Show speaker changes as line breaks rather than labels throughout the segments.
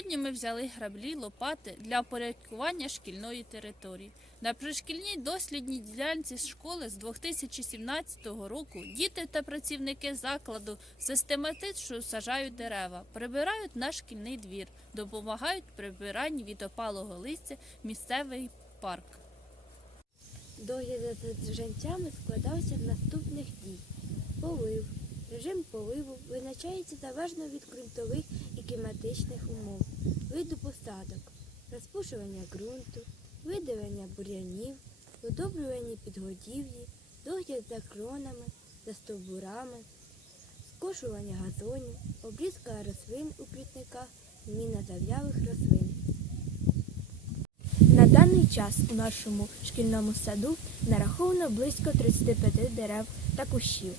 Сьогодні ми взяли граблі лопати для порядкування шкільної території. На пришкільній дослідній ділянці школи з 2017 року діти та працівники закладу систематично сажають дерева, прибирають наш шкільний двір, допомагають прибиранні від опалого листя місцевий парк.
Догляд за саджанцями складався з наступних дій. Полив. Режим поливу визначається залежно від ґрунтових кліматичних умов, виду посадок, розпушування ґрунту, видалення бур'янів, удобрювання підгодівлі, догляд за кронами, за стовбурами, скошування газонів, обрізка рослин у квітниках, зміна зав'ялих рослин. На даний час у нашому шкільному саду нараховано близько 35 дерев та кущів.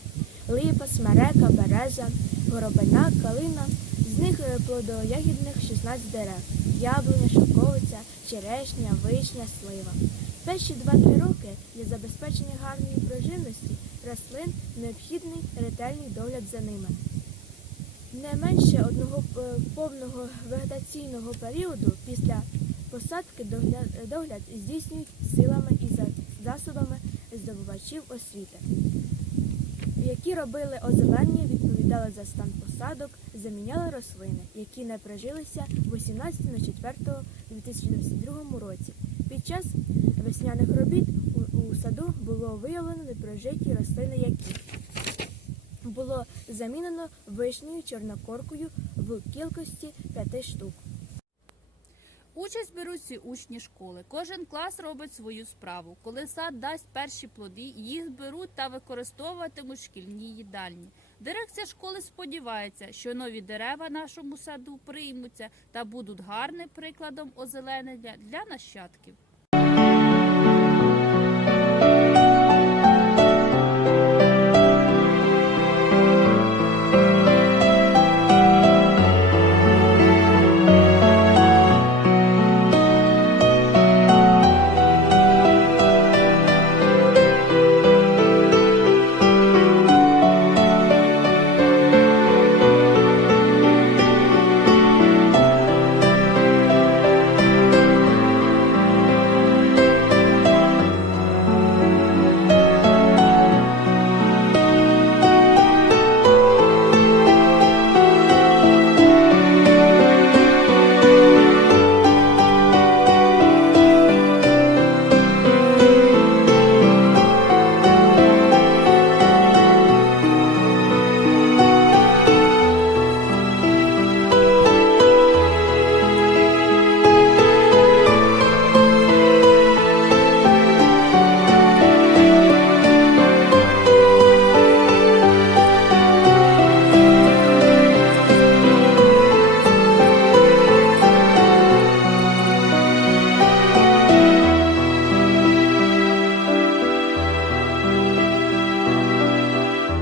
Липа, смерека, береза, горобина, калина. Плодоягідних 16 дерев, яблуня, шовковиця, черешня, вишня, слива. Перші 2-3 роки для забезпечення гарної проживності рослин необхідний ретельний догляд за ними. Не менше одного е, повного вегетаційного періоду після посадки догляд, догляд здійснюють силами і засобами здобувачів освіти, які робили озеленення, відповідали за стан посадок, заміняли рослини, які не прижилися 18.04.2022 році. Під час весняних робіт у, саду було виявлено непрожиті рослини, які було замінено вишнею чорнокоркою в кількості 5 штук.
Участь беруть всі учні школи. Кожен клас робить свою справу. Коли сад дасть перші плоди, їх зберуть та використовуватимуть в шкільній їдальні. Дирекція школи сподівається, що нові дерева нашому саду приймуться та будуть гарним прикладом озеленення для нащадків.